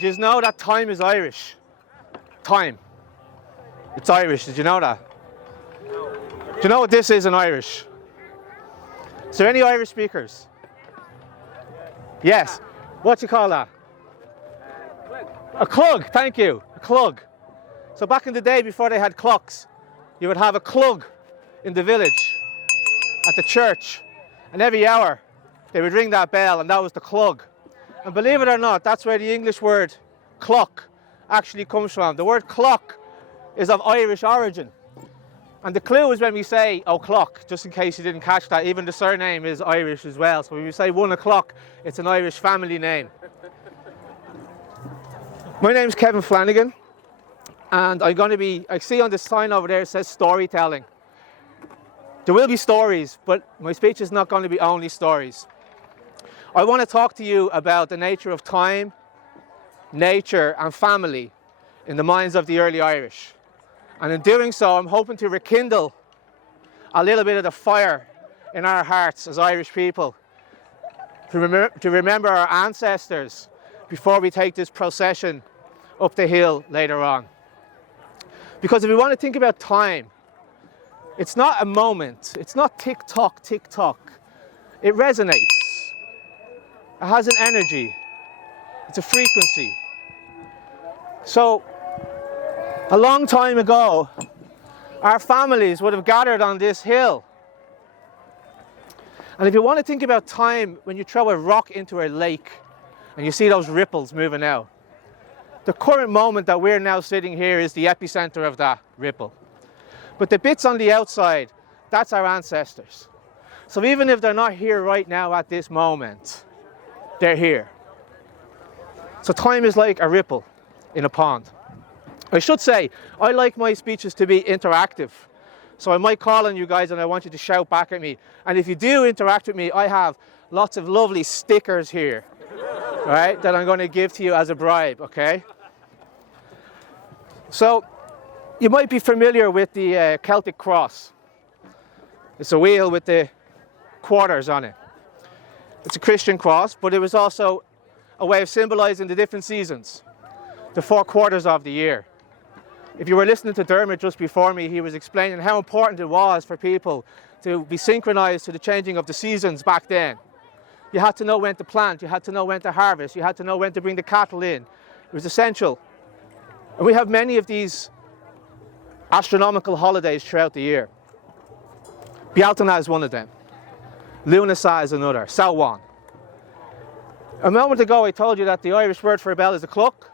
Did you know that time is Irish? Time. It's Irish, did you know that? Do you know what this is in Irish? Is there any Irish speakers? Yes. What do you call that? A clug, thank you. A clug. So back in the day before they had clocks, you would have a clug in the village, at the church, and every hour they would ring that bell, and that was the clug. And believe it or not, that's where the English word clock actually comes from. The word clock is of Irish origin. And the clue is when we say o'clock, just in case you didn't catch that, even the surname is Irish as well. So when we say 1 o'clock, it's an Irish family name. My name's Kevin Flanagan, and I see on the sign over there it says storytelling. There will be stories, but my speech is not going to be only stories. I want to talk to you about the nature of time, nature and family in the minds of the early Irish. And in doing so, I'm hoping to rekindle a little bit of the fire in our hearts as Irish people, to remember our ancestors before we take this procession up the hill later on. Because if we want to think about time, it's not a moment, it's not tick-tock, tick-tock. It resonates. It has an energy. It's a frequency. So, a long time ago, our families would have gathered on this hill. And if you want to think about time, when you throw a rock into a lake and you see those ripples moving out, the current moment that we're now sitting here is the epicenter of that ripple. But the bits on the outside, that's our ancestors. So even if they're not here right now at this moment, they're here. So time is like a ripple in a pond. I should say, I like my speeches to be interactive. So I might call on you guys and I want you to shout back at me. And if you do interact with me, I have lots of lovely stickers here, right, that I'm going to give to you as a bribe, okay? So, you might be familiar with the Celtic cross. It's a wheel with the quarters on it. It's a Christian cross, but it was also a way of symbolizing the different seasons, the 4 quarters of the year. If you were listening to Dermot just before me, he was explaining how important it was for people to be synchronized to the changing of the seasons back then. You had to know when to plant, you had to know when to harvest, you had to know when to bring the cattle in. It was essential. And we have many of these astronomical holidays throughout the year. Bealtaine is one of them. Lughnasadh is another. Samhain. A moment ago I told you that the Irish word for a bell is a cluck,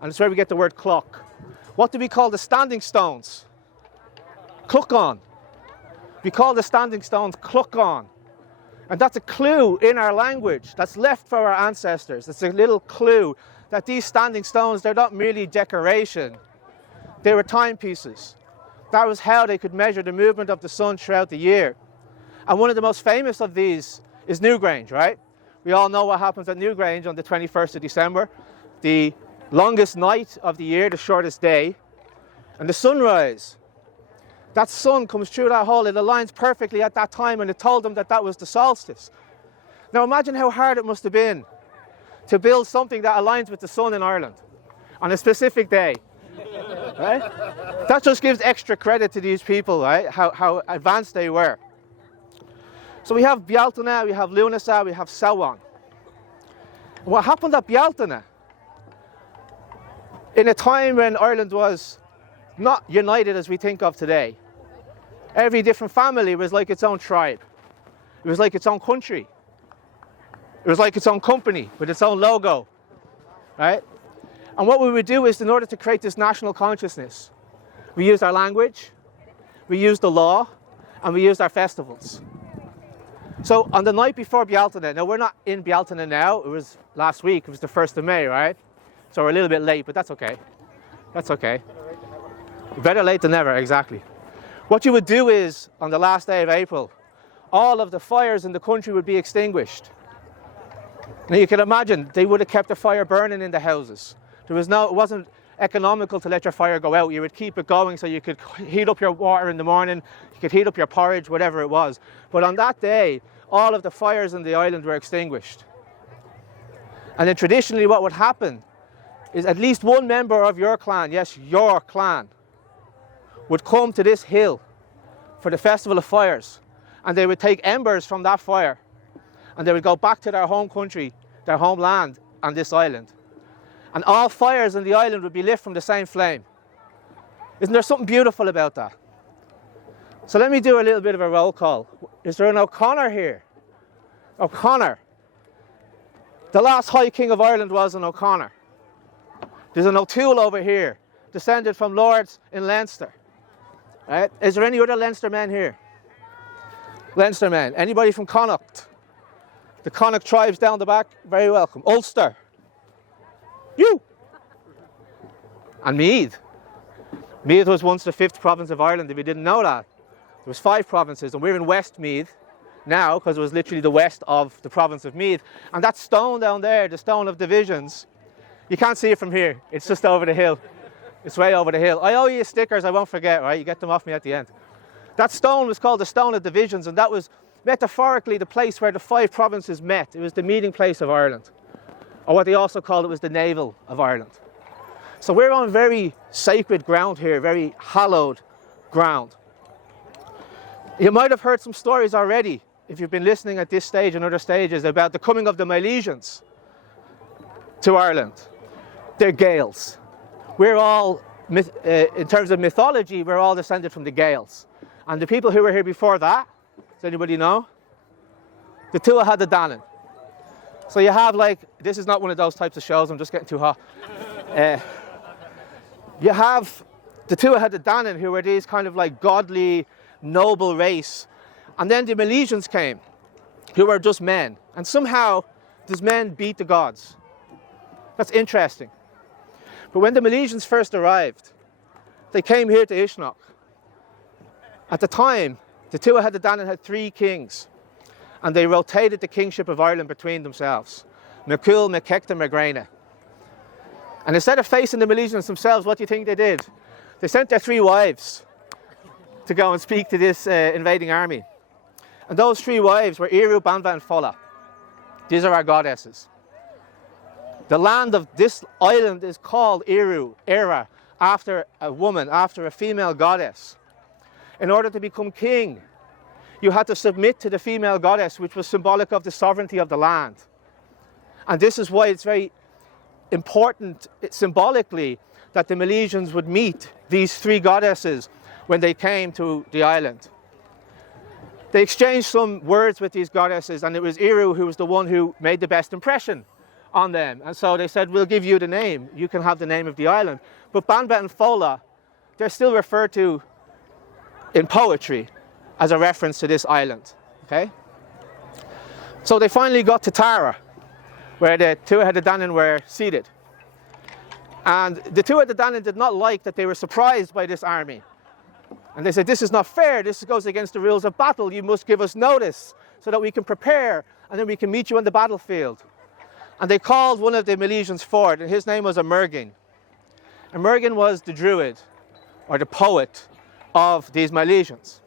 and it's where we get the word clock. What do we call the standing stones? Cluck-on. We call the standing stones cluck-on. And that's a clue in our language that's left for our ancestors. It's a little clue that these standing stones, they're not merely decoration. They were timepieces. That was how they could measure the movement of the sun throughout the year. And one of the most famous of these is Newgrange, right? We all know what happens at Newgrange on the 21st of December. The longest night of the year, the shortest day. And the sunrise. That sun comes through that hole, it aligns perfectly at that time, and it told them that that was the solstice. Now imagine how hard it must have been to build something that aligns with the sun in Ireland on a specific day. Right? That just gives extra credit to these people, right? How advanced they were. So we have Bealtaine, we have Lughnasadh, we have Samhain. What happened at Bealtaine? In a time when Ireland was not united as we think of today, every different family was like its own tribe. It was like its own country. It was like its own company with its own logo, right? And what we would do is, in order to create this national consciousness, we used our language, we used the law, and we used our festivals. So on the night before Bealtaine, now we're not in Bealtaine now, it was last week, it was the 1st of May, right? So we're a little bit late, but that's okay. That's okay. Better late than never, exactly. What you would do is, on the last day of April, all of the fires in the country would be extinguished. Now you can imagine, they would have kept the fire burning in the houses. It wasn't economical to let your fire go out. You would keep it going so you could heat up your water in the morning, you could heat up your porridge, whatever it was. But on that day, all of the fires in the island were extinguished. And then traditionally what would happen is at least one member of your clan, yes, your clan, would come to this hill for the Festival of Fires, and they would take embers from that fire and they would go back to their home country, their homeland on this island. And all fires on the island would be lit from the same flame. Isn't there something beautiful about that? So let me do a little bit of a roll call. Is there an O'Connor here? O'Connor. The last High King of Ireland was an O'Connor. There's an O'Toole over here, descended from lords in Leinster. Right? Is there any other Leinster men here? Leinster men. Anybody from Connacht? The Connacht tribes down the back, very welcome. Ulster. You. And Meath. Meath was once the 5th province of Ireland, if you didn't know that. There was 5 provinces, and we're in West Meath now, because it was literally the west of the province of Meath. And that stone down there, the stone of divisions, you can't see it from here. It's just over the hill. It's way over the hill. I owe you stickers, I won't forget, right? You get them off me at the end. That stone was called the Stone of Divisions, and that was metaphorically the place where the 5 provinces met. It was the meeting place of Ireland. Or what they also called it was the navel of Ireland. So we're on very sacred ground here, very hallowed ground. You might have heard some stories already, if you've been listening at this stage and other stages, about the coming of the Milesians to Ireland. They're Gaels. We're all, in terms of mythology, we're all descended from the Gaels. And the people who were here before that, does anybody know? The Tuatha De Danann. So you have this is not one of those types of shows, I'm just getting too hot. You have the Tuatha De Danann, who were these kind of godly, noble race. And then the Milesians came, who were just men. And somehow, these men beat the gods. That's interesting. But when the Milesians first arrived, they came here to Uisneach. At the time, the Tuatha De Danann had 3 kings, and they rotated the kingship of Ireland between themselves. McCool, McKechta, McGrana. And instead of facing the Milesians themselves, what do you think they did? They sent their 3 wives to go and speak to this invading army. And those 3 wives were Iru, Banba and Folla. These are our goddesses. The land of this island is called Iru, Era, after a woman, after a female goddess. In order to become king, you had to submit to the female goddess, which was symbolic of the sovereignty of the land. And this is why it's very important symbolically that the Milesians would meet these 3 goddesses when they came to the island. They exchanged some words with these goddesses, and it was Iru who was the one who made the best impression on them. And so they said, we'll give you the name. You can have the name of the island. But Banba and Folla, they're still referred to in poetry as a reference to this island. Okay? So they finally got to Tara, where the Tuatha De Danann were seated. And the Tuatha De Danann did not like that they were surprised by this army. And they said, this is not fair, this goes against the rules of battle, you must give us notice so that we can prepare and then we can meet you on the battlefield. And they called one of the Milesians forward, and his name was Emergin. Emergin was the druid, or the poet, of these Milesians.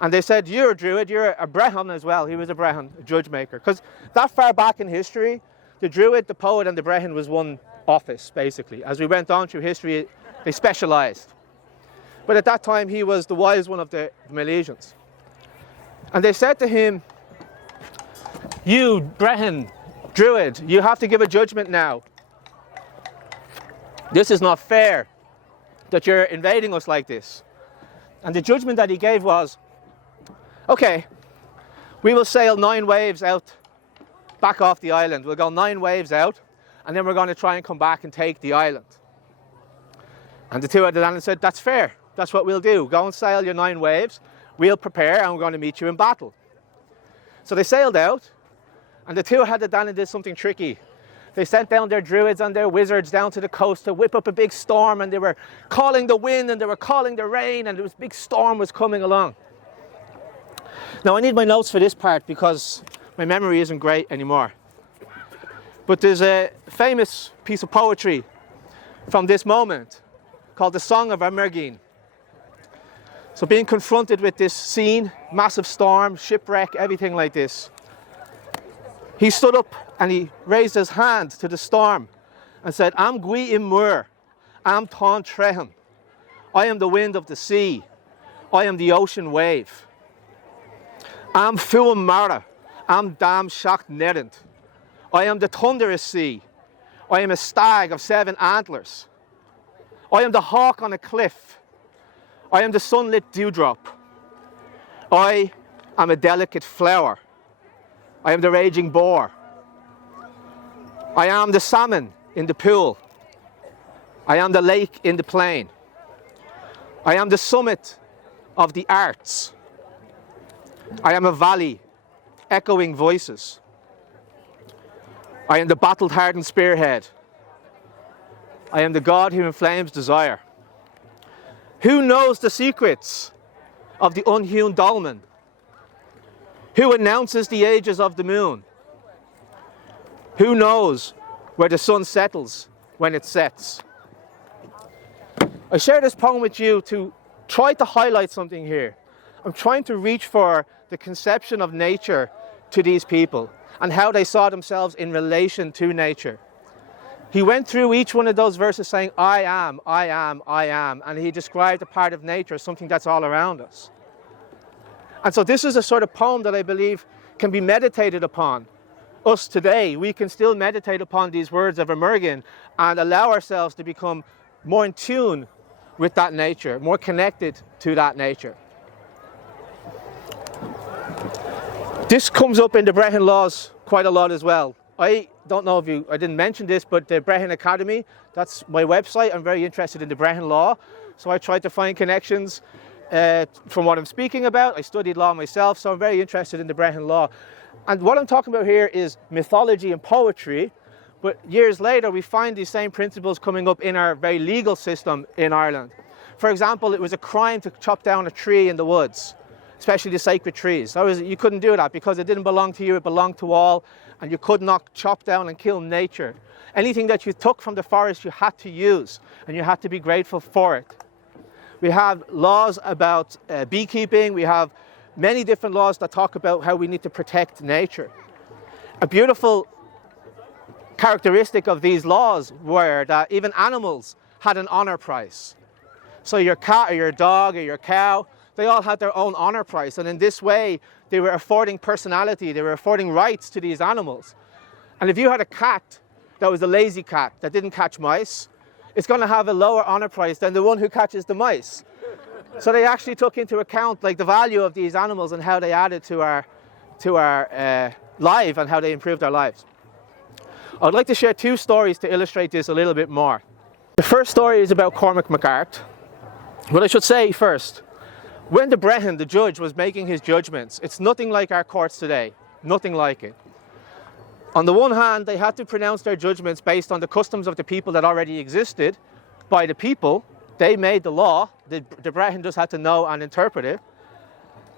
And they said, you're a druid, you're a Brehon as well. He was a Brehon, a judge maker. Because that far back in history, the druid, the poet and the Brehon was one office, basically. As we went on through history, they specialised. But at that time, he was the wise one of the Milesians. And they said to him, you, Brehon, druid, you have to give a judgment now. This is not fair that you're invading us like this. And the judgment that he gave was, okay, we will sail 9 waves out back off the island. We'll go 9 waves out, and then we're going to try and come back and take the island. And the Tuatha De Danann said, that's fair. That's what we'll do. Go and sail your 9 waves. We'll prepare, and we're going to meet you in battle. So they sailed out, and the Tuatha De Danann did something tricky. They sent down their druids and their wizards down to the coast to whip up a big storm, and they were calling the wind and they were calling the rain, and this big storm was coming along. Now I need my notes for this part because my memory isn't great anymore. But there's a famous piece of poetry from this moment called the Song of Emergin. So being confronted with this scene, massive storm, shipwreck, everything like this, he stood up and he raised his hand to the storm and said, Am gui imur, am ton trehem. I am the wind of the sea. I am the ocean wave. Am fuam mara, am dam shacht nerent. I am the thunderous sea. I am a stag of 7 antlers. I am the hawk on a cliff. I am the sunlit dewdrop. I am a delicate flower. I am the raging boar. I am the salmon in the pool. I am the lake in the plain. I am the summit of the arts. I am a valley, echoing voices. I am the battle-hardened spearhead. I am the God who inflames desire. Who knows the secrets of the unhewn dolmen? Who announces the ages of the moon? Who knows where the sun settles when it sets? I share this poem with you to try to highlight something here. I'm trying to reach for the conception of nature to these people and how they saw themselves in relation to nature. He went through each one of those verses saying, I am, I am, I am, and he described a part of nature, something that's all around us. And so this is a sort of poem that I believe can be meditated upon. Us today, we can still meditate upon these words of Emergin and allow ourselves to become more in tune with that nature, more connected to that nature. This comes up in the Brehon Laws quite a lot as well. I don't know if I didn't mention this, but the Brehon Academy, that's my website. I'm very interested in the Brehon Law, so I tried to find connections from what I'm speaking about. I studied law myself, so I'm very interested in the Brehon Law. And what I'm talking about here is mythology and poetry, but years later we find these same principles coming up in our very legal system in Ireland. For example, it was a crime to chop down a tree in the woods, especially the sacred trees. You couldn't do that because it didn't belong to you, it belonged to all, and you could not chop down and kill nature. Anything that you took from the forest you had to use, and you had to be grateful for it. We have laws about beekeeping. We have many different laws that talk about how we need to protect nature. A beautiful characteristic of these laws were that even animals had an honor price. So your cat or your dog or your cow, they all had their own honor price, and in this way they were affording personality, they were affording rights to these animals. And if you had a cat that was a lazy cat that didn't catch mice, it's going to have a lower honor price than the one who catches the mice. So they actually took into account like the value of these animals and how they added to our life and how they improved our lives. I'd like to share 2 stories to illustrate this a little bit more. The first story is about Cormac MacArt. What I should say first, when the Brehon, the judge, was making his judgments, it's nothing like our courts today, nothing like it. On the one hand, they had to pronounce their judgments based on the customs of the people that already existed by the people. They made the law, the Brehon just had to know and interpret it.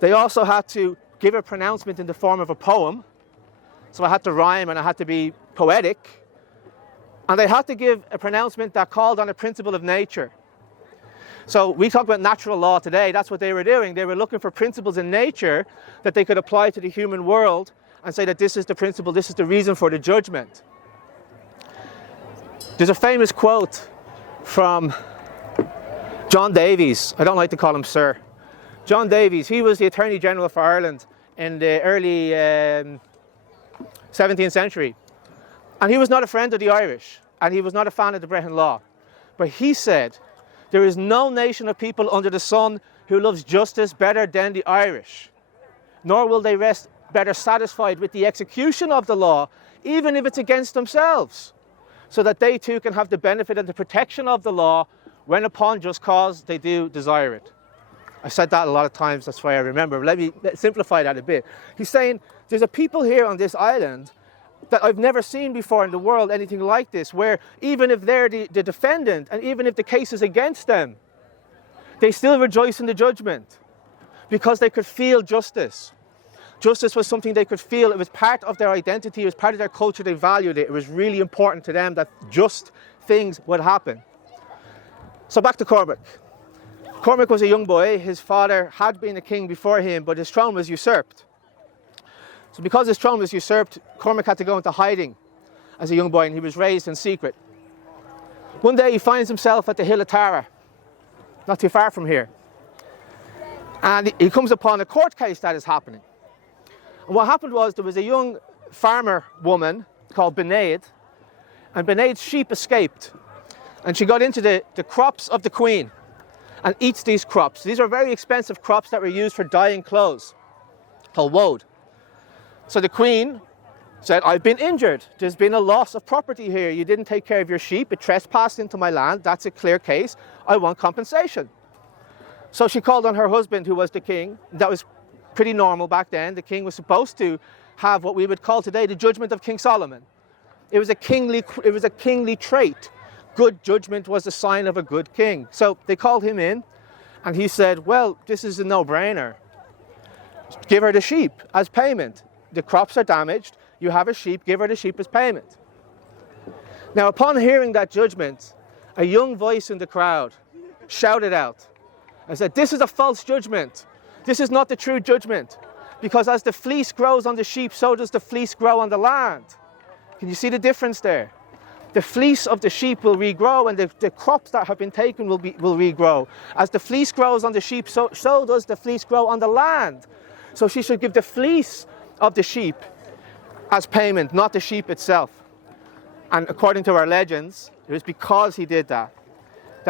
They also had to give a pronouncement in the form of a poem, so I had to rhyme and I had to be poetic. And they had to give a pronouncement that called on a principle of nature. So we talk about natural law today, that's what they were doing. They were looking for principles in nature that they could apply to the human world and say that this is the principle, this is the reason for the judgment. There's a famous quote from John Davies. I don't like to call him sir. John Davies, he was the Attorney General for Ireland in the early 17th century. And he was not a friend of the Irish, and he was not a fan of the Brehon Law. But he said, there is no nation of people under the sun who loves justice better than the Irish, nor will they rest better satisfied with the execution of the law, even if it's against themselves, so that they too can have the benefit and the protection of the law when upon just cause they do desire it. I said that a lot of times, that's why I remember. Let me simplify that a bit. He's saying there's a people here on this island that I've never seen before in the world, anything like this, where even if they're the defendant and even if the case is against them, they still rejoice in the judgment because they could feel justice. Justice was something they could feel. It was part of their identity. It was part of their culture. They valued it. It was really important to them that just things would happen. So back to Cormac. Cormac was a young boy. His father had been a king before him, but his throne was usurped. So because his throne was usurped, Cormac had to go into hiding as a young boy, and he was raised in secret. One day he finds himself at the hill of Tara, not too far from here. And he comes upon a court case that is happening. And what happened was there was a young farmer woman called Benaid, and Benaid's sheep escaped. And she got into the crops of the queen and eats these crops. These are very expensive crops that were used for dyeing clothes, called woad. So the queen said, I've been injured. There's been a loss of property here. You didn't take care of your sheep. It trespassed into my land. That's a clear case. I want compensation. So she called on her husband, who was the king. That was pretty normal back then. The king was supposed to have what we would call today the judgment of King Solomon. It was a kingly trait. Good judgment was a sign of a good king. So they called him in, and he said, well, this is a no-brainer. Give her the sheep as payment. The crops are damaged. You have a sheep. Give her the sheep as payment. Now, upon hearing that judgment, a young voice in the crowd shouted out and said, this is a false judgment. This is not the true judgment. Because as the fleece grows on the sheep, so does the fleece grow on the land. Can you see the difference there? The fleece of the sheep will regrow, and the crops that have been taken will regrow. As the fleece grows on the sheep, so does the fleece grow on the land. So she should give the fleece of the sheep as payment, not the sheep itself. And according to our legends, it was because he did that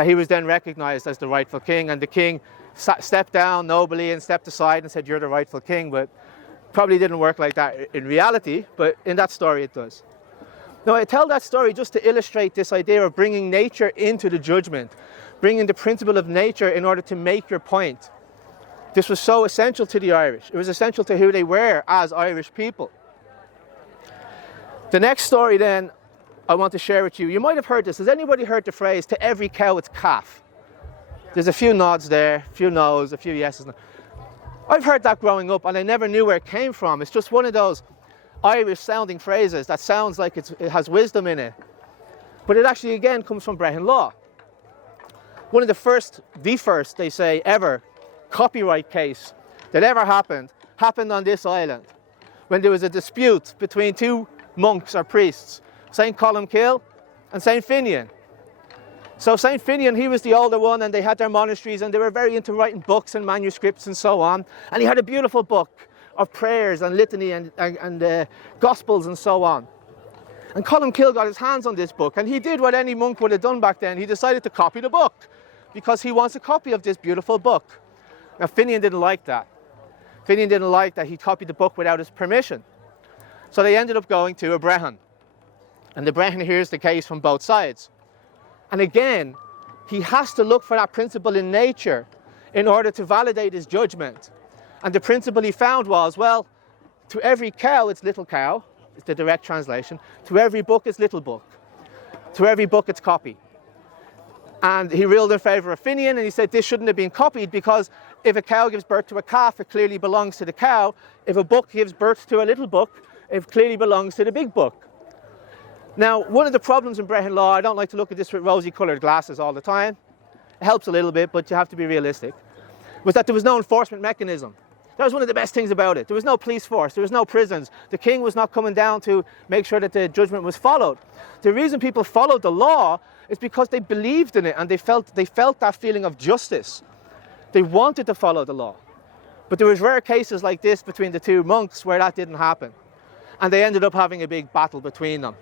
he was then recognized as the rightful king, and the king stepped down nobly and stepped aside and said, you're the rightful king. But probably didn't work like that in reality, but in that story it does. Now, I tell that story just to illustrate this idea of bringing nature into the judgment, bringing the principle of nature in order to make your point. This was so essential to the Irish. It was essential to who they were as Irish people. The next story then I want to share with you. You might have heard this. Has anybody heard the phrase, to every cow its calf? There's a few nods there, a few no's, a few yeses. I've heard that growing up, and I never knew where it came from. It's just one of those Irish sounding phrases that sounds like it has wisdom in it. But it actually, again, comes from Brehon Law. One of the first, they say, ever copyright case that ever happened on this island, when there was a dispute between two monks or priests, St. Columcille and St. Finian. So St. Finian, he was the older one, and they had their monasteries, and they were very into writing books and manuscripts and so on. And he had a beautiful book of prayers and litany and gospels and so on. And Columcille got his hands on this book, and he did what any monk would have done back then. He decided to copy the book because he wants a copy of this beautiful book. Now, Finian didn't like that. Finian didn't like that he copied the book without his permission. So they ended up going to a Brehon. And the Brehon hears the case from both sides. And again, he has to look for that principle in nature in order to validate his judgment. And the principle he found was, well, to every cow, it's little cow. It's the direct translation. To every book, it's little book. To every book, it's copy. And he ruled in favour of Finian, and he said this shouldn't have been copied because if a cow gives birth to a calf, it clearly belongs to the cow. If a book gives birth to a little book, it clearly belongs to the big book. Now, one of the problems in Brehon Law, I don't like to look at this with rosy-coloured glasses all the time. It helps a little bit, but you have to be realistic. Was that there was no enforcement mechanism. That was one of the best things about it. There was no police force. There was no prisons. The king was not coming down to make sure that the judgment was followed. The reason people followed the law is because they believed in it, and they felt that feeling of justice. They wanted to follow the law. But there was rare cases like this between the two monks where that didn't happen. And they ended up having a big battle between them.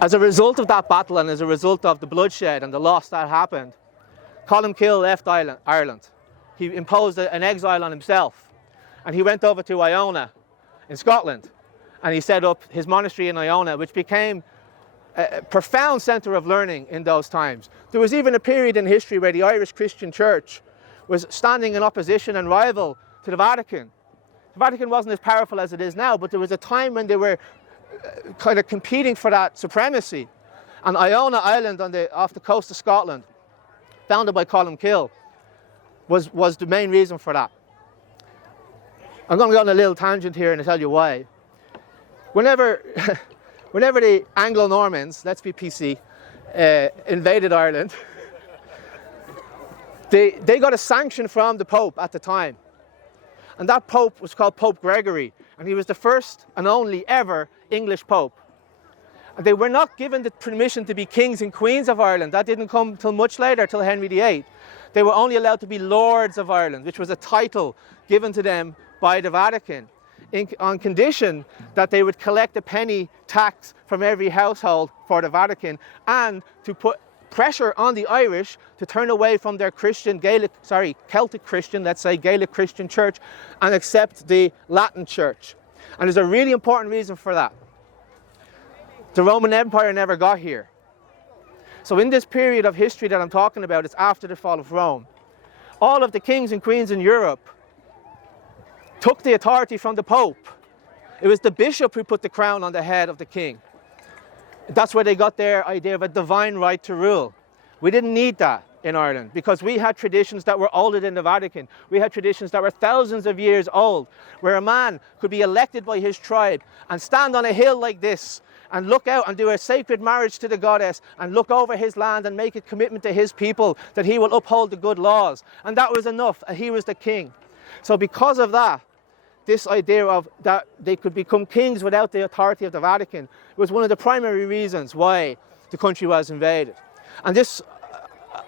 As a result of that battle, and as a result of the bloodshed and the loss that happened, Columcille left Ireland. He imposed an exile on himself, and he went over to Iona in Scotland, and he set up his monastery in Iona, which became a profound centre of learning in those times. There was even a period in history where the Irish Christian Church was standing in opposition and rival to the Vatican. The Vatican wasn't as powerful as it is now, but there was a time when they were kind of competing for that supremacy. And Iona Island off the coast of Scotland, founded by Columcille, was the main reason for that. I'm going to go on a little tangent here and I'll tell you why. Whenever the Anglo-Normans, let's be PC, invaded Ireland, they got a sanction from the Pope at the time. And that Pope was called Pope Gregory, and he was the first and only ever English Pope. They were not given the permission to be kings and queens of Ireland. That didn't come till much later, till Henry VIII. They were only allowed to be lords of Ireland, which was a title given to them by the Vatican, on condition that they would collect a penny tax from every household for the Vatican, and to put pressure on the Irish to turn away from their Celtic Christian, let's say Gaelic Christian church, and accept the Latin church. And there's a really important reason for that. The Roman Empire never got here. So in this period of history that I'm talking about, it's after the fall of Rome. All of the kings and queens in Europe took the authority from the Pope. It was the bishop who put the crown on the head of the king. That's where they got their idea of a divine right to rule. We didn't need that in Ireland because we had traditions that were older than the Vatican. We had traditions that were thousands of years old, where a man could be elected by his tribe and stand on a hill like this and look out and do a sacred marriage to the goddess and look over his land and make a commitment to his people that he will uphold the good laws. And that was enough. He was the king. So because of that, this idea of that they could become kings without the authority of the Vatican was one of the primary reasons why the country was invaded. And this,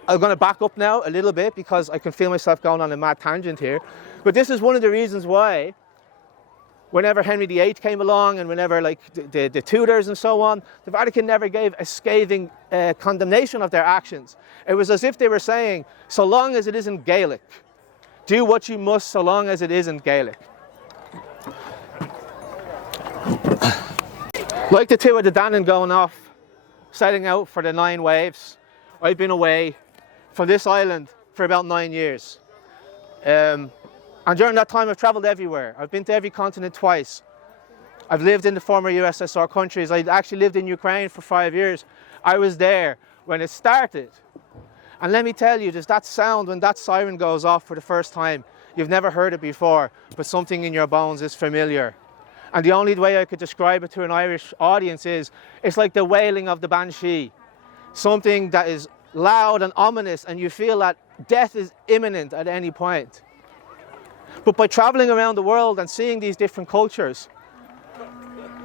I'm going to back up now a little bit because I can feel myself going on a mad tangent here. But this is one of the reasons why whenever Henry VIII came along and whenever like the Tudors and so on, the Vatican never gave a scathing condemnation of their actions. It was as if they were saying, so long as it isn't Gaelic, do what you must so long as it isn't Gaelic. Like the two of the Danann going off, setting out for the 9 waves, I've been away from this island for about 9 years. And during that time I've travelled everywhere. I've been to every continent twice. I've lived in the former USSR countries. I actually lived in Ukraine for 5 years. I was there when it started. And let me tell you, there's that sound when that siren goes off for the first time. You've never heard it before, but something in your bones is familiar. And the only way I could describe it to an Irish audience is, it's like the wailing of the banshee. Something that is loud and ominous, and you feel that death is imminent at any point. But by traveling around the world and seeing these different cultures,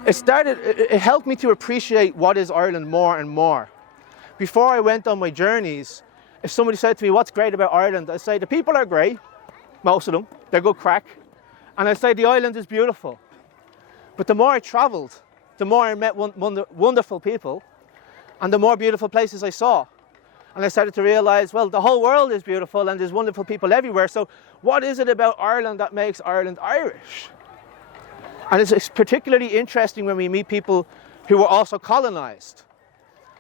it helped me to appreciate what is Ireland more and more. Before I went on my journeys, if somebody said to me, what's great about Ireland? I'd say the people are great, most of them, they're good crack. And I'd say the island is beautiful. But the more I travelled, the more I met wonderful people, and the more beautiful places I saw. And I started to realise, well, the whole world is beautiful and there's wonderful people everywhere. So what is it about Ireland that makes Ireland Irish? And it's particularly interesting when we meet people who were also colonised.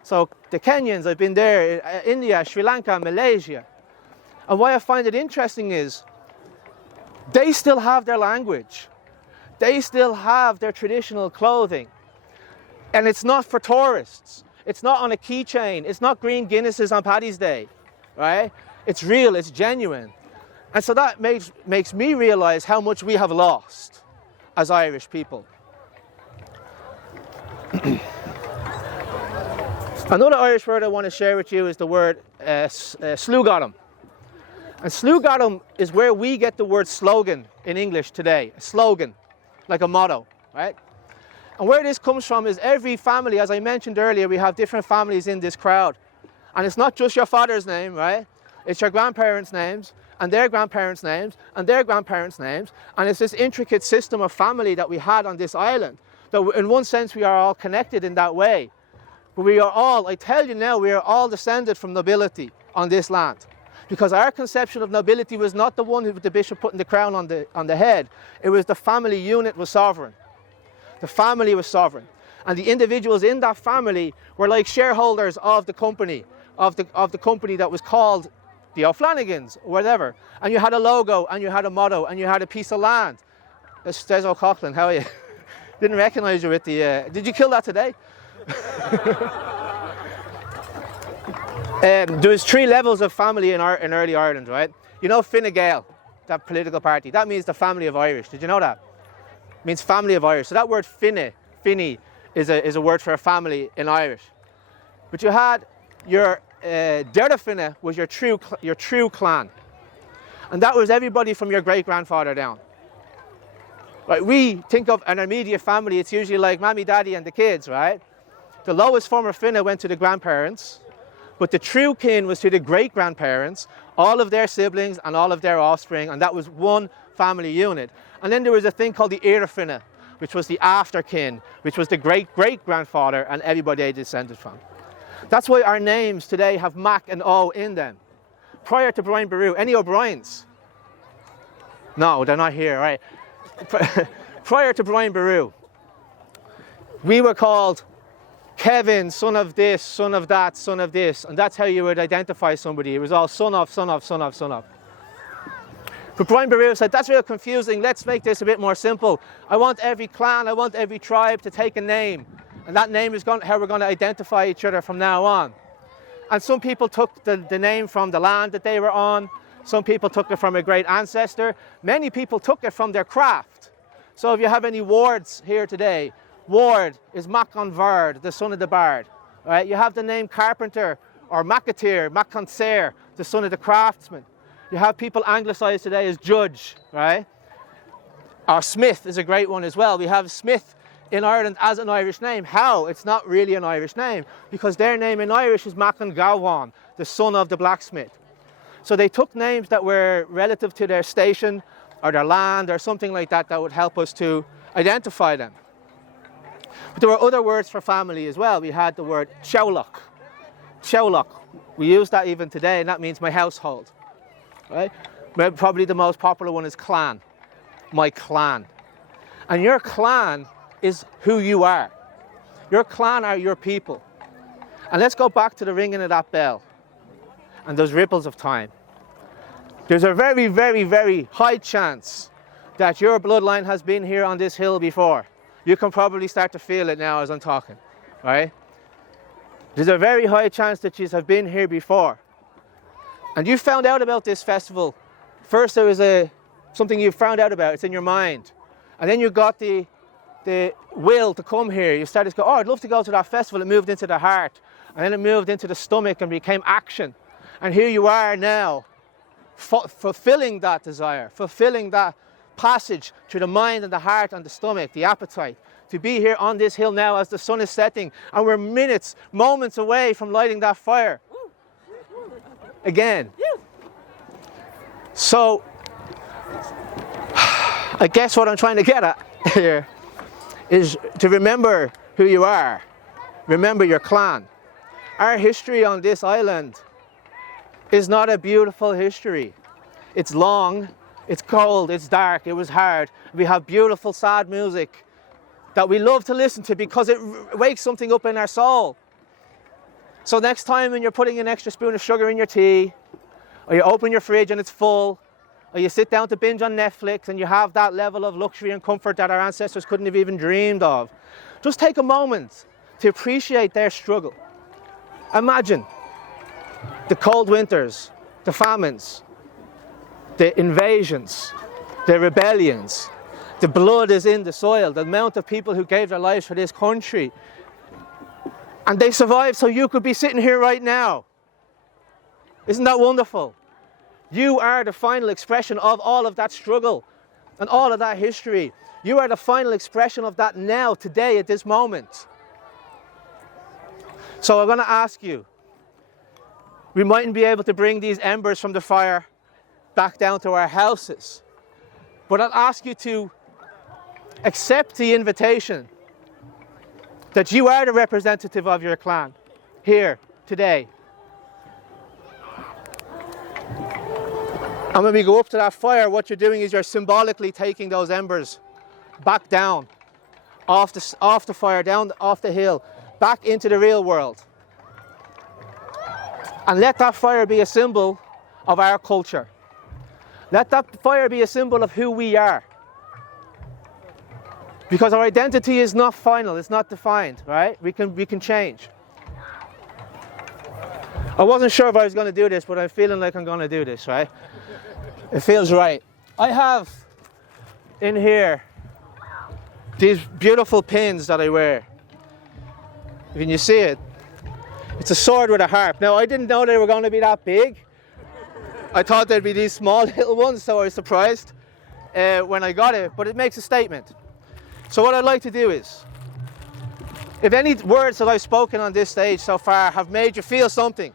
So the Kenyans, I've been there, India, Sri Lanka, Malaysia. And why I find it interesting is they still have their language. They still have their traditional clothing. And it's not for tourists. It's not on a keychain. It's not green Guinnesses on Paddy's Day, right? It's real, it's genuine. And so that makes me realize how much we have lost as Irish people. Another Irish word I want to share with you is the word slúgadam. And slúgadam is where we get the word slogan in English today, a slogan, like a motto, right? And where this comes from is every family, as I mentioned earlier, we have different families in this crowd. And it's not just your father's name, right? It's your grandparents' names, and their grandparents' names, and their grandparents' names. And it's this intricate system of family that we had on this island. That in one sense, we are all connected in that way. But we are all, I tell you now, we are all descended from nobility on this land. Because our conception of nobility was not the one with the bishop putting the crown on the head. It was the family unit was sovereign. The family was sovereign. And the individuals in that family were like shareholders of the company, of the company that was called the O'Flanagans, or whatever. And you had a logo, and you had a motto, and you had a piece of land. That's Des O'Coughlin, how are you? Didn't recognise you with the... did you kill that today? There was 3 levels of family in early Ireland, right? You know Fine Gael, that political party, that means the family of Irish. Did you know that? It means family of Irish. So that word Fine is a word for a family in Irish. But you had your Deireadh Fine was your true clan. And that was everybody from your great-grandfather down. Right, we think of an immediate family, it's usually like mommy, daddy and the kids, right? The lowest form of Finna went to the grandparents, but the true kin was to the great-grandparents, all of their siblings and all of their offspring, and that was one family unit. And then there was a thing called the Éire Finna, which was the after kin, which was the great-great-grandfather and everybody they descended from. That's why our names today have Mac and O in them. Prior to Brian Boru, any O'Briens? No, they're not here, right? Prior to Brian Boru, we were called Kevin, son of this, son of that, son of this, and that's how you would identify somebody. It was all son of, son of, son of, son of. But Brian Boru said, that's real confusing, let's make this a bit more simple. I want every clan, I want every tribe to take a name, and that name is how we're going to identify each other from now on. And some people took the name from the land that they were on, some people took it from a great ancestor, many people took it from their craft. So if you have any wards here today, Ward is Macon Vard, the son of the bard. Right? You have the name Carpenter or Macatir, Maconser, the son of the craftsman. You have people anglicised today as Judge, right? Or Smith is a great one as well. We have Smith in Ireland as an Irish name. How? It's not really an Irish name because their name in Irish is Macon Gawan, the son of the blacksmith. So they took names that were relative to their station or their land or something like that that would help us to identify them. But there were other words for family as well. We had the word Cheolach. Cheolach. We use that even today, and that means my household. Right? Probably the most popular one is clan. My clan. And your clan is who you are. Your clan are your people. And let's go back to the ringing of that bell and those ripples of time. There's a very, very, very high chance that your bloodline has been here on this hill before. You can probably start to feel it now as I'm talking, right? There's a very high chance that you have been here before. And you found out about this festival. First there was something you found out about, it's in your mind. And then you got the will to come here. You started to go, oh, I'd love to go to that festival. It moved into the heart. And then it moved into the stomach and became action. And here you are now, fulfilling that desire, fulfilling that passage through the mind and the heart and the stomach, the appetite, to be here on this hill now as the sun is setting and we're moments away from lighting that fire again. So I guess what I'm trying to get at here is to remember who you are, remember your clan. Our history on this island is not a beautiful history. It's long, it's cold, it's dark, it was hard. We have beautiful, sad music that we love to listen to because it wakes something up in our soul. So next time when you're putting an extra spoon of sugar in your tea, or you open your fridge and it's full, or you sit down to binge on Netflix and you have that level of luxury and comfort that our ancestors couldn't have even dreamed of, just take a moment to appreciate their struggle. Imagine the cold winters, the famines, the invasions, the rebellions, the blood is in the soil, the amount of people who gave their lives for this country. And they survived so you could be sitting here right now. Isn't that wonderful? You are the final expression of all of that struggle and all of that history. You are the final expression of that now, today, at this moment. So I'm going to ask you, we mightn't be able to bring these embers from the fire back down to our houses, but I'll ask you to accept the invitation that you are the representative of your clan here today. And when we go up to that fire, what you're doing is you're symbolically taking those embers back down off the fire, down off the hill, back into the real world. And let that fire be a symbol of our culture. Let that fire be a symbol of who we are. Because our identity is not final, it's not defined, right? We can change. I wasn't sure if I was going to do this, but I'm feeling like I'm going to do this, right? It feels right. I have in here these beautiful pins that I wear. Can you see it? It's a sword with a harp. Now, I didn't know they were going to be that big. I thought they'd be these small little ones, so I was surprised when I got it, but it makes a statement. So what I'd like to do is, If any words that I've spoken on this stage so far have made you feel something,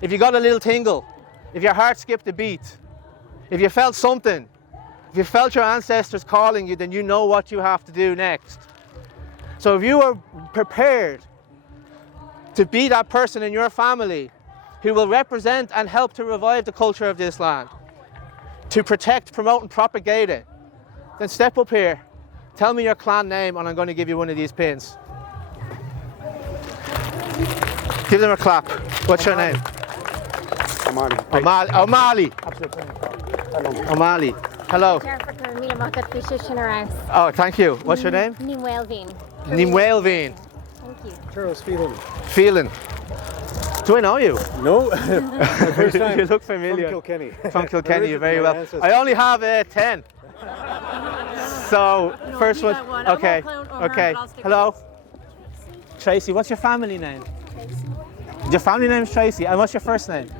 if you got a little tingle, if your heart skipped a beat, if you felt something, if you felt your ancestors calling you, then you know what you have to do next. So if you are prepared to be that person in your family who will represent and help to revive the culture of this land, to protect, promote and propagate it, then step up here, tell me your clan name, and I'm going to give you one of these pins. Give them a clap. What's your name? O'Malley. O'Malley. O'Malley. Hello. Oh, thank you. What's your name? Nimwelveen. Nimwelveen. Thank you. Charles Phelan. Phelan. Do I know you? No. First time. You look familiar. From Kilkenny. From Kilkenny, very well. I only have 10. So, No, first you one. got one. Okay. I won't clone Okay. I'll stick Hello. Tracy. What's your family name? Your family name is Tracy. And what's your first name?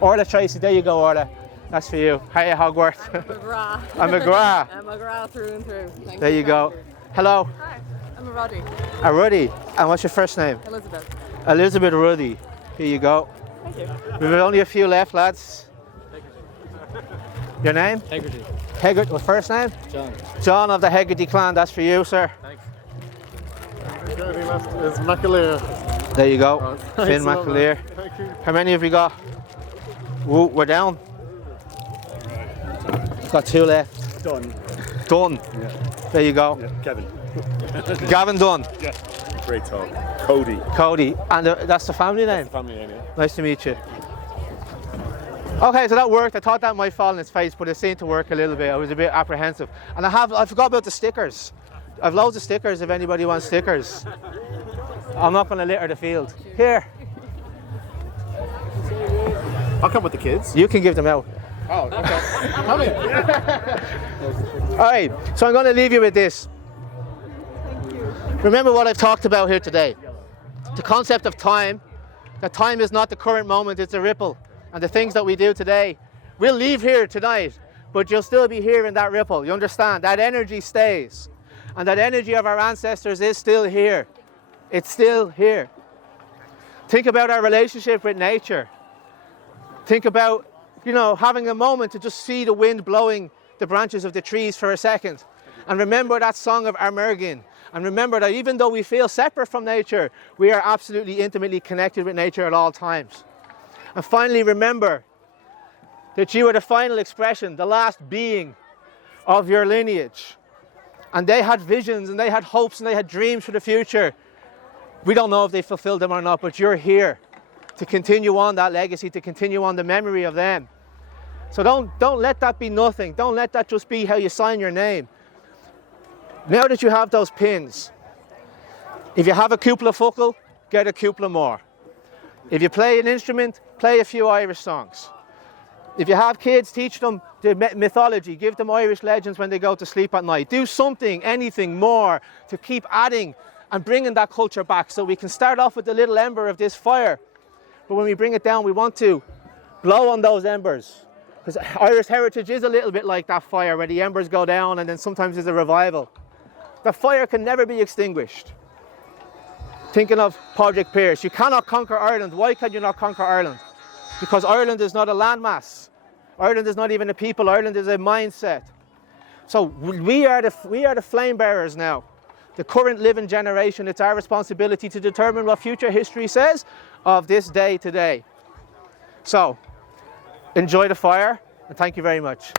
Orla Tracy. There you go, Orla. That's for you. Hiya, Hogwarts. McGrath. I'm McGrath. I'm McGrath through and through. Thanks There you go. Hello. Hi, I'm a Roddy. Ruddy. And what's your first name? Elizabeth. Elizabeth Ruddy. Here you go. Thank you. We've only a few left, lads. Your name? Hegarty. Hegarty. What first name? John. John of the Hegarty clan. That's for you, sir. Thanks. It's McAleer. There you go. Oh, Finn thanks a lot, McAleer. Thank you. How many have we got? Woo, we're down. Got 2 left. Done. Done. Yeah. There you go. Yeah. Kevin. Gavin Dunn. Yeah. Great talk. Cody. Cody. And that's the family name? Family name, yeah. Nice to meet you. Okay, so that worked. I thought that might fall in its face, but it seemed to work a little bit. I was a bit apprehensive. And I forgot about the stickers. I've loads of stickers if anybody wants stickers. I'm not going to litter the field. Here, I'll come with the kids. you can give them out. Oh, okay. Come in. All right, so I'm going to leave you with this. Remember what I've talked about here today. The concept of time, that time is not the current moment, it's a ripple. And the things that we do today, we'll leave here tonight, but you'll still be here in that ripple. You understand? That energy stays. And that energy of our ancestors is still here. It's still here. Think about our relationship with nature. Think about, having a moment to just see the wind blowing the branches of the trees for a second. And remember that song of Armergin. And remember that even though we feel separate from nature, we are absolutely intimately connected with nature at all times. And finally, remember that you are the final expression, the last being of your lineage. And they had visions and they had hopes and they had dreams for the future. We don't know if they fulfilled them or not, but you're here to continue on that legacy, to continue on the memory of them. So don't let that be nothing. Don't let that just be how you sign your name. Now that you have those pins, if you have a cúpla focal, get a cúpla more. If you play an instrument, play a few Irish songs. If you have kids, teach them the mythology, give them Irish legends when they go to sleep at night. Do something, anything more to keep adding and bringing that culture back, so we can start off with the little ember of this fire. But when we bring it down, we want to blow on those embers. Because Irish heritage is a little bit like that fire where the embers go down and then sometimes there's a revival. The fire can never be extinguished. Thinking of Padraig Pearse, you cannot conquer Ireland. Why can you not conquer Ireland? Because Ireland is not a landmass. Ireland is not even a people. Ireland is a mindset. So we are the flame bearers now. The current living generation, it's our responsibility to determine what future history says of this day today. So enjoy the fire and thank you very much.